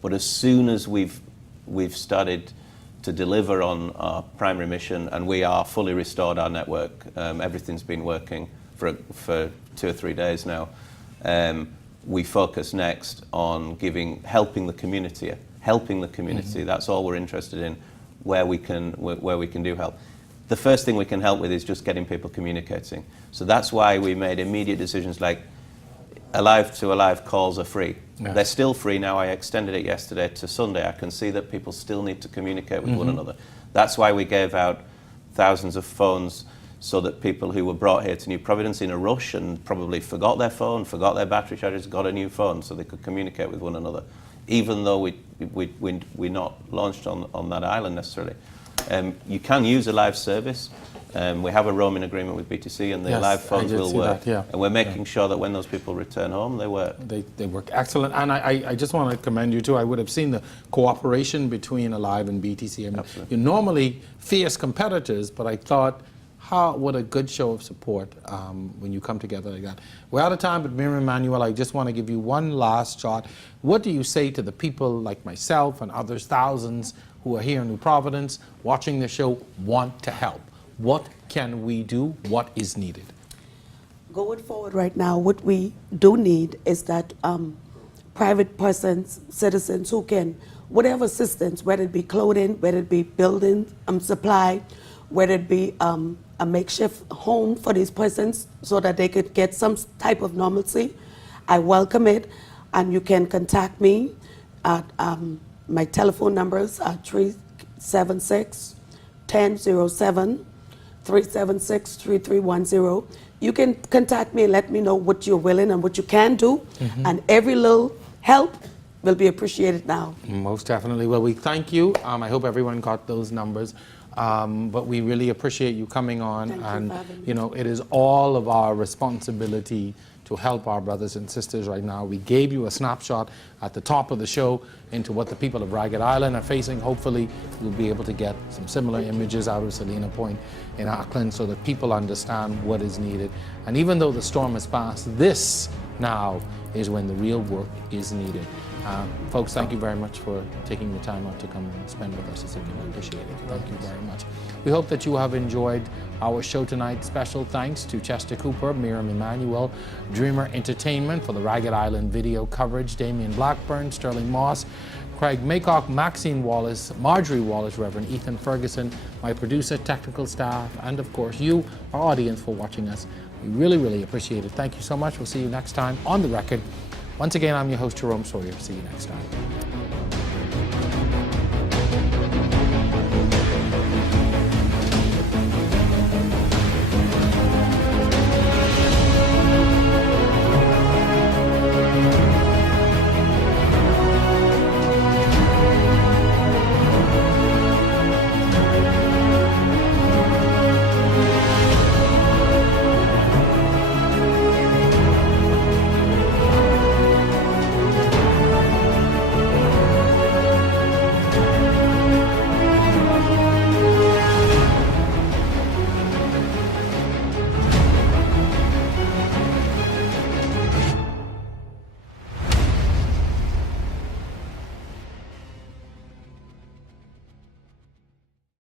But as soon as we've started to deliver on our primary mission and we are fully restored our network, everything's been working for 2 or 3 days now. We focus next on helping the community. That's all we're interested in, where we can do help. The first thing we can help with is just getting people communicating. So that's why we made immediate decisions like Alive to Alive calls are free. Yeah. They're still free now. I extended it yesterday to Sunday. I can see that people still need to communicate with one another. That's why we gave out thousands of phones so that people who were brought here to New Providence in a rush and probably forgot their phone, forgot their battery chargers, got a new phone so they could communicate with one another, even though we're not launched on that island necessarily. You can use a live service. We have a roaming agreement with BTC, and the live phones will work. That, yeah. And we're making sure that when those people return home, they work. They work excellent. And I just want to commend you too. I would have seen the cooperation between Alive and BTC. I mean, you're normally fierce competitors, but I thought, what a good show of support when you come together like that. We're out of time, but Miriam Emanuel, I just want to give you one last shot. What do you say to the people like myself and others, thousands who are here in New Providence, watching the show, want to help? What can we do? What is needed? Going forward right now, what we do need is that private persons, citizens who can, whatever assistance, whether it be clothing, whether it be building supply, whether it be a makeshift home for these persons so that they could get some type of normalcy, I welcome it. And you can contact me at my telephone numbers are 376-1007, 376-3310. You can contact me and let me know what you're willing and what you can do. And every little help will be appreciated now. Most definitely. Well, we thank you. I hope everyone got those numbers. But we really appreciate you coming on. And you know, it is all of our responsibility to help our brothers and sisters right now. We gave you a snapshot at the top of the show into what the people of Ragged Island are facing. Hopefully we'll be able to get some similar images out of Salina Point in Auckland so that people understand what is needed. And even though the storm has passed, this now is when the real work is needed. Folks, thank you very much for taking the time out to come and spend with us this evening. I appreciate it. Thank you very much. We hope that you have enjoyed our show tonight. Special thanks to Chester Cooper, Miriam Emanuel, Dreamer Entertainment for the Ragged Island video coverage, Damian Blackburn, Sterling Moss, Craig Maycock, Maxine Wallace, Marjorie Wallace, Reverend Ethan Ferguson, my producer, technical staff, and of course you, our audience, for watching us. We really, really appreciate it. Thank you so much. We'll see you next time on The Record. Once again, I'm your host, Jerome Sawyer. See you next time.